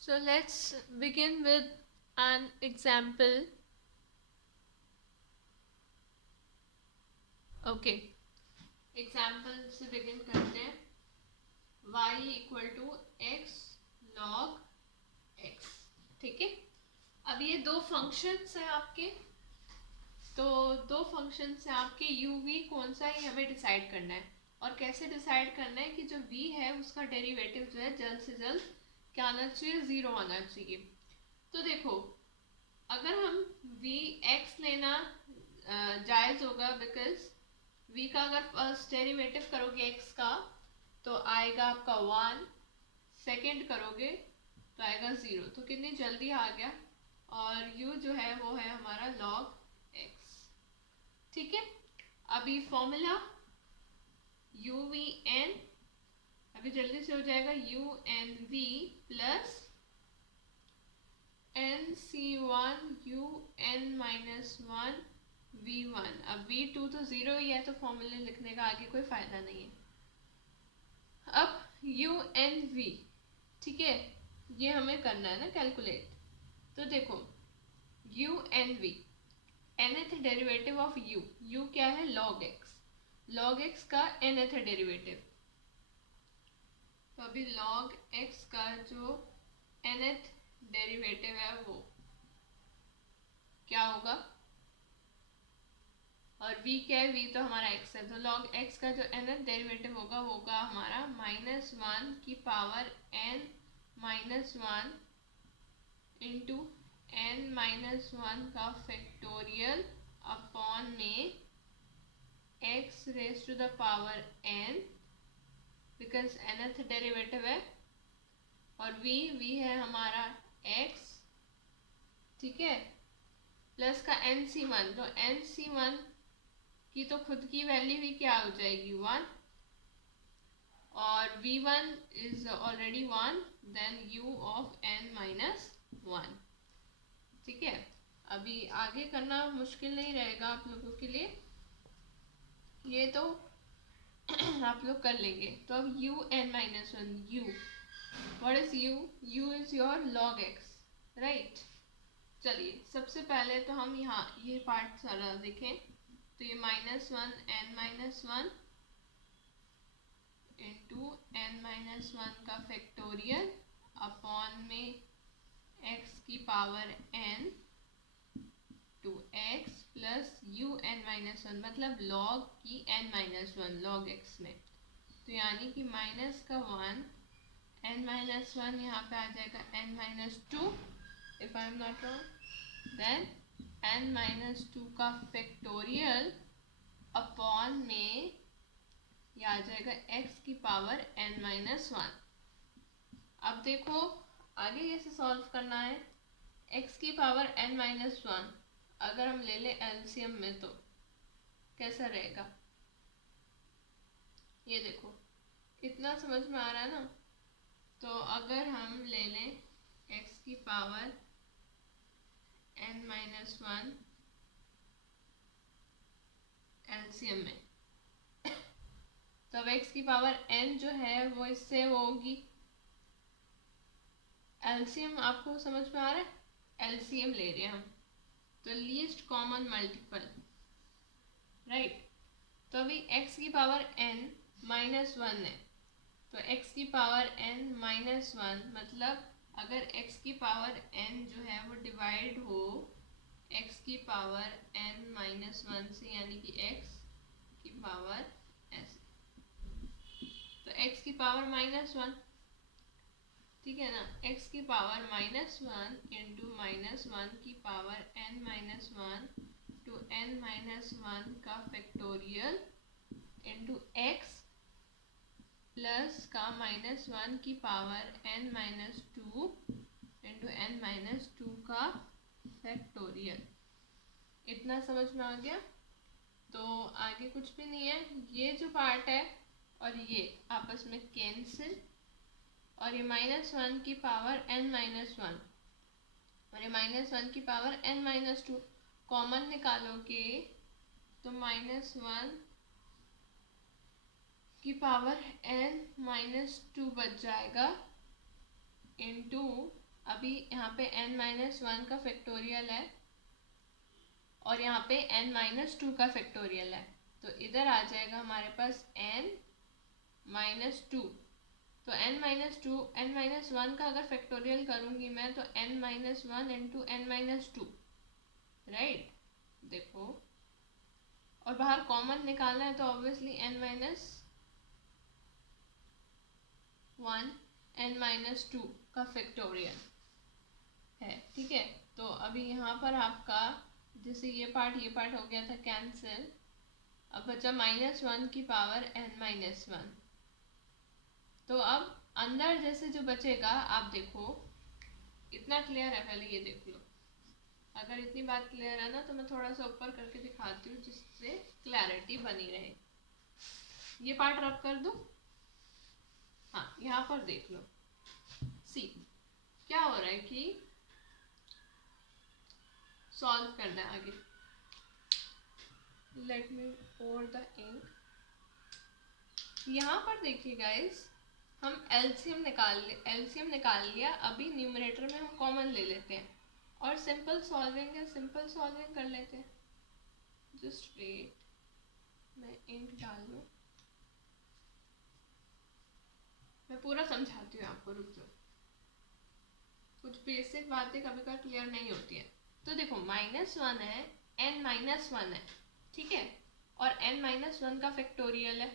So let's begin with an example. Okay, example से begin करते हैं. y equal to x log x. ठीक है. अब ये दो फंक्शंस हैं आपके, तो दो फंक्शंस हैं आपके. u v कौन सा है हमें डिसाइड करना है. और कैसे डिसाइड करना है कि जो v है उसका डेरिवेटिव जो है जल्द से जल्द क्या आना चाहिए, ज़ीरो आना चाहिए. तो देखो, अगर हम v x लेना जायज़ होगा, बिकॉज v का अगर फर्स्ट डेरिवेटिव करोगे x का तो आएगा आपका 1, सेकंड करोगे तो आएगा 0. तो कितनी जल्दी आ गया. और u जो है वो है हमारा log x. ठीक है. अभी फॉर्मूला u v n, अभी जल्दी से हो जाएगा u n v plus n c1 u n minus 1 v1. अब v2 तो ज़ीरो ही है, तो फॉर्मूले लिखने का आगे कोई फ़ायदा नहीं है. अब u n v, ठीक है, ये हमें करना है ना कैलकुलेट. तो देखो u n v, nth derivative of u क्या है, log x का nth डेरिवेटिव. तो अभी log x का जो nth डेरिवेटिव है वो क्या होगा, और v क्या है, v तो हमारा x है. तो log x का जो nth डेरिवेटिव होगा वो होगा हमारा -1 की power n minus 1 into n-1 का फैक्टोरियल अपॉन में x raise to the power n, because nth derivative है. और v है हमारा x. ठीक है. प्लस का nc1, तो nc1 की तो खुद की वैल्यू ही क्या हो जाएगी, 1. और v1 is already 1, then u of n minus 1. ठीक है. अभी आगे करना मुश्किल नहीं रहेगा आप लोगों के लिए, ये तो आप लोग कर लेंगे. तो अब u n minus 1, u what is u is your log x, right. चलिए सबसे पहले तो हम यहाँ ये पार्ट सारा देखें. तो ये -1 n minus 1 into n minus 1 का फैक्टोरियल अपॉन में x की power n to x plus u n minus 1, मतलब log की n माइनस 1 log x में. तो यानी कि माइनस का 1 n माइनस 1 यहाँ पे आ जाएगा n minus 2 if I am not wrong, then n minus 2 का फैक्टोरियल अपॉन में ये आ जाएगा x की पावर n माइनस 1. अब देखो आगे कैसे सॉल्व करना है. x की पावर n माइनस 1 अगर हम ले लें एलसीएम में तो कैसा रहेगा, ये देखो. इतना समझ में आ रहा है ना. तो अगर हम ले लें x की पावर n माइनस 1 एलसीएम में, तो अब x की पावर n जो है वो इससे वो होगी. एलसीएम आपको समझ में आ रहा है, एलसीएम ले रहे हैं हम, तो लीस्ट कॉमन मल्टीपल, राइट. तो अभी x की पावर n माइनस 1 है, तो x की पावर n माइनस 1 मतलब अगर x की पावर n जो है वो डिवाइड हो x की पावर n माइनस 1 से, यानी कि x की पावर ऐसे, तो x की पावर -1, ठीक है ना. x की पावर -1 इंटू -1 की power n minus 1 to n minus 1 का फैक्टोरियल इंटू x प्लस का -1 की power n minus 2 into n minus 2 का फैक्टोरियल. इतना समझ में आ गया. तो आगे कुछ भी नहीं है. ये जो पार्ट है और ये आपस में कैंसिल, और ये -1 की पावर n माइनस 1 और ये -1 की पावर n माइनस 2 कॉमन निकालोगे तो -1 की पावर n माइनस 2 बच जाएगा इंटू अभी यहाँ पे n-1 का फैक्टोरियल है और यहाँ पे n-2 का फैक्टोरियल है, तो इधर आ जाएगा हमारे पास n-2। तो n-1 का अगर फैक्टोरियल करूँगी मैं तो n-1 इंटू n-2, राइट। देखो, और बाहर कॉमन निकालना है तो ऑब्वियसली n-1 n-2 का फैक्टोरियल है, ठीक है। तो अभी यहाँ पर आपका जैसे ये पार्ट हो गया था कैंसिल, अब बचा -1 की पावर n-1। तो अब अंदर जैसे जो बचेगा, आप देखो इतना क्लियर है, पहले ये देख लो। अगर इतनी बात क्लियर है ना तो मैं थोड़ा सा ऊपर करके दिखाती हूँ जिससे क्लैरिटी बनी रहे। ये पार्ट रब कर दो। हाँ, यहाँ पर देख लो, सी क्या हो रहा है कि सॉल्व करना है आगे। Let me pour the ink. यहाँ पर देखिए गाइस, हम एलसीएम निकाल लिया। अभी न्यूमरेटर में हम कॉमन ले लेते हैं और सिंपल सॉल्विंग कर लेते हैं। जस्ट वेट, मैं इंक डाल लूँ, मैं पूरा समझाती हूँ आपको, रुक जाओ। कुछ बेसिक बातें कभी कभी क्लियर नहीं होती है। तो देखो -1 है, n-1 है, ठीक है, और n-1 का फैक्टोरियल है,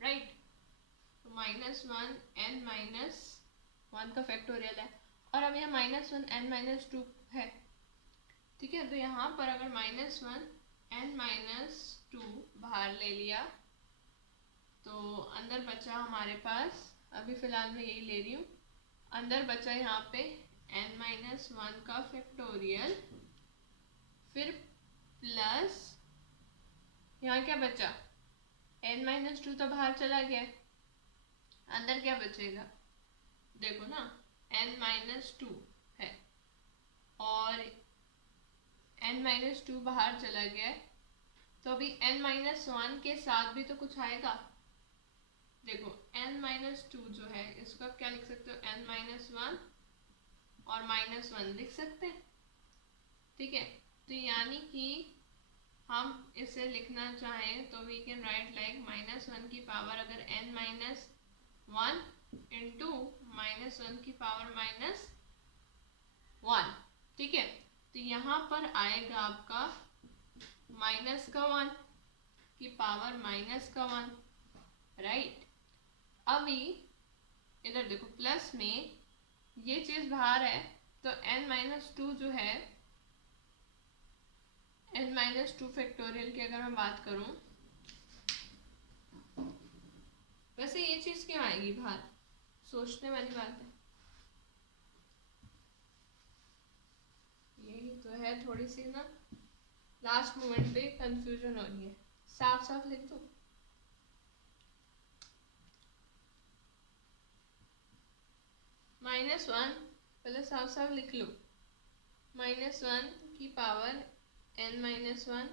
राइट। तो -1 n-1 का फैक्टोरियल है और अब यहाँ -1 n-2 है, ठीक है। तो यहाँ पर अगर -1 n-2 बाहर ले लिया तो अंदर बचा हमारे पास, अभी फ़िलहाल मैं यही ले रही हूँ, अंदर बचा यहाँ पे n-1 का फैक्टोरियल, फिर प्लस यहाँ क्या बचा, n-2 तो बाहर चला गया, अंदर क्या बचेगा, देखो ना, n-2 है और n-2 बाहर चला गया है, तो अभी n-1 के साथ भी तो कुछ आएगा। देखो n-2 जो है इसको आप क्या लिख सकते हो, n-1 और -1 लिख सकते हैं, ठीक है। तो यानी कि हम इसे लिखना चाहें तो वी कैन राइट लाइक -1 की पावर अगर n-1 इंटू -1 की पावर -1, ठीक है। तो यहाँ पर आएगा आपका -1 की पावर -1, राइट। अभी इधर देखो प्लस में ये चीज़ बाहर है, तो n-2 जो है, n-2 फैक्टोरियल की अगर मैं बात करूं, वैसे ये चीज़ क्यों आएगी बाहर, सोचने वाली बात है। यही तो है, थोड़ी सी ना लास्ट मोमेंट पे कंफ्यूजन हो रही है। साफ साफ लिख दो, -1 पहले साफ साफ लिख लो, -1 की पावर n-1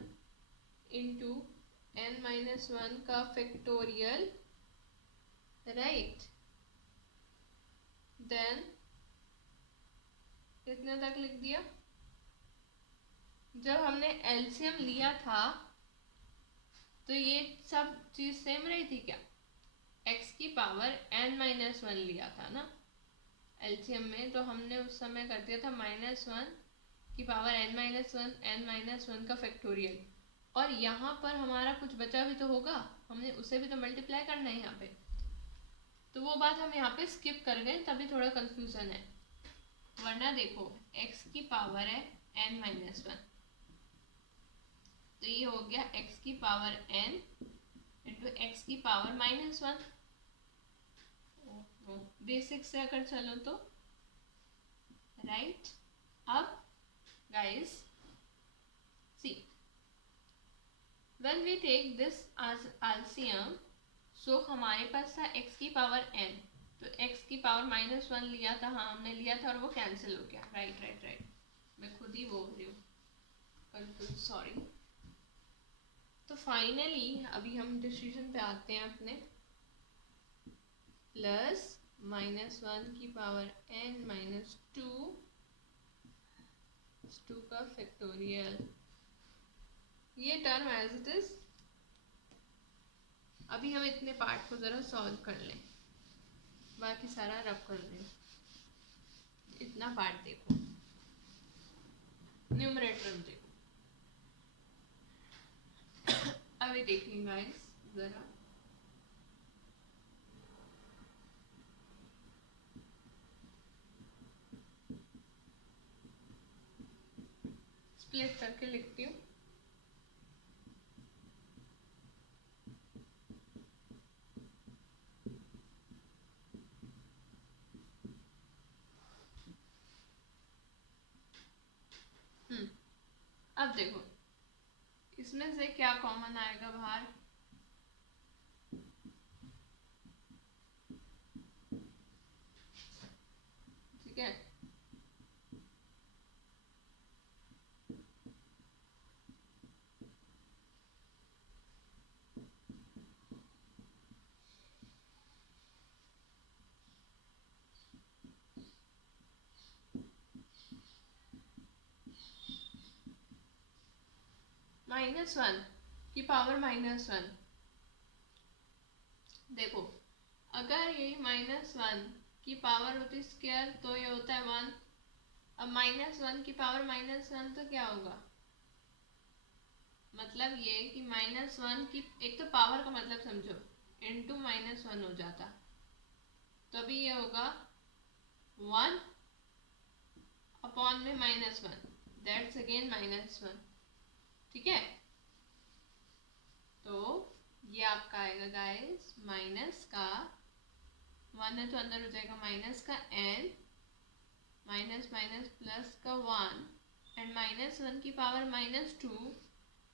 इंटू n-1 का फैक्टोरियल, राइट। देन कितने तक लिख दिया, जब हमने एलसीएम लिया था तो ये सब चीज़ सेम रही थी क्या, x की पावर n-1 लिया था ना एलसीएम में, तो हमने उस समय कर दिया था -1 की पावर n-1 का फैक्टोरियल, और यहाँ पर हमारा कुछ बचा भी तो होगा, हमने उसे भी तो मल्टीप्लाई करना है यहाँ पे, तो वो बात हम यहाँ पे स्किप कर गए, तभी थोड़ा कंफ्यूजन है। वरना देखो x की पावर है n-1, तो ये हो गया x की पावर n इंटू x की पावर -1। बेसिक से अगर चलो तो, राइट। अब guys see, when we take this as LCM, so हमारे पास था x की पावर n, तो x की पावर -1 लिया था, हाँ हमने लिया था और वो कैंसिल हो गया, राइट। मैं खुद ही बोल रही हूँ, कंफ्यूज, सॉरी। तो फाइनली अभी हम डिसीजन पे आते हैं अपने, प्लस -1 की पावर n-2 2 का फैक्टोरियल, ये टर्म एज इट इज। अभी हम इतने पार्ट को ज़रा सॉल्व कर लें, बाकी सारा रब कर लें। इतना पार्ट देखो, न्यूमरेटर देखो। अभी देखेंगे गाइस ज़रा, स्प्लिट करके लिखती हूँ। अब देखो इसमें से क्या कॉमन आएगा बाहर, ठीक है। -1 की पावर -1, देखो अगर ये -1 की पावर होती स्क्वायर तो ये होता है 1। अब -1 की पावर -1 तो क्या होगा, मतलब ये कि -1 की, एक तो पावर का मतलब समझो, इनटू -1 हो जाता, तो अभी ये होगा 1 अपॉन में -1, दैट्स अगेन -1, ठीक है। तो ये आपका आएगा गाइस माइनस का 1 है तो अंदर हो जाएगा माइनस का n, माइनस माइनस प्लस का 1 एंड -1 की पावर -2,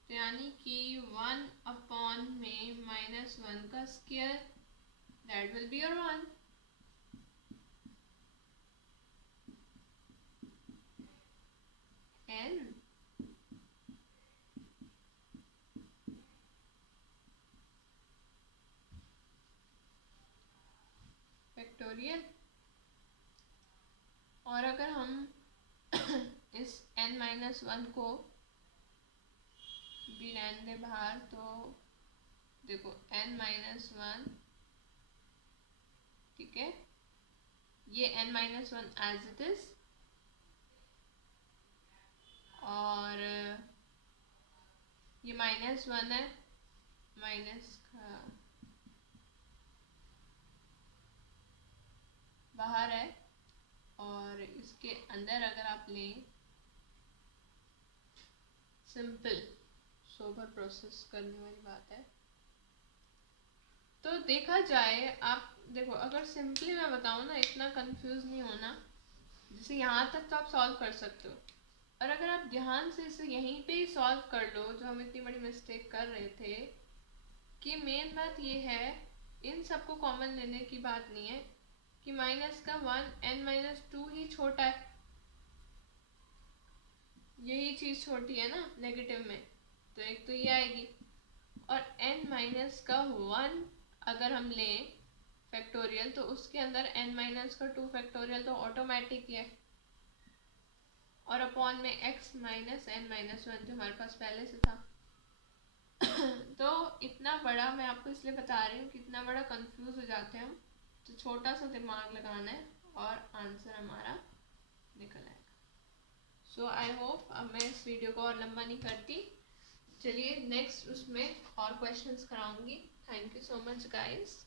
तो यानी कि 1 अपॉन में -1 का square, that will be your 1। n factorial, और अगर हम इस n-1 को भी रहने दे बाहर, तो देखो n-1, ठीक है, ये n-1 एज इट इज, और ये -1 है, माइनस का बाहर है, और इसके अंदर अगर आप लें, सिंपल सोबर प्रोसेस करने वाली बात है। तो देखा जाए, आप देखो अगर सिंपली मैं बताऊँ ना, इतना कंफ्यूज नहीं होना, जैसे यहाँ तक तो आप सॉल्व कर सकते हो, और अगर आप ध्यान से इसे यहीं पे ही सॉल्व कर लो, जो हम इतनी बड़ी मिस्टेक कर रहे थे, कि मेन बात ये है, इन सबको कॉमन लेने की बात नहीं है कि माइनस का 1 n-2 ही छोटा है, यही चीज़ छोटी है ना नेगेटिव में, तो एक तो ये आएगी, और n-1 अगर हम लें फैक्टोरियल, तो उसके अंदर n-2 फैक्टोरियल तो ऑटोमेटिक है, और अपॉन में x माइनस n-1 जो हमारे पास पहले से था। तो इतना बड़ा मैं आपको इसलिए बता रही हूँ कि इतना बड़ा कंफ्यूज हो जाते हैं हम, तो छोटा सा दिमाग लगाना है और आंसर हमारा निकल आएगा। सो आई होप, अब मैं इस वीडियो को और लंबा नहीं करती, चलिए नेक्स्ट उसमें और क्वेश्चंस कराऊंगी। Thank you so much guys.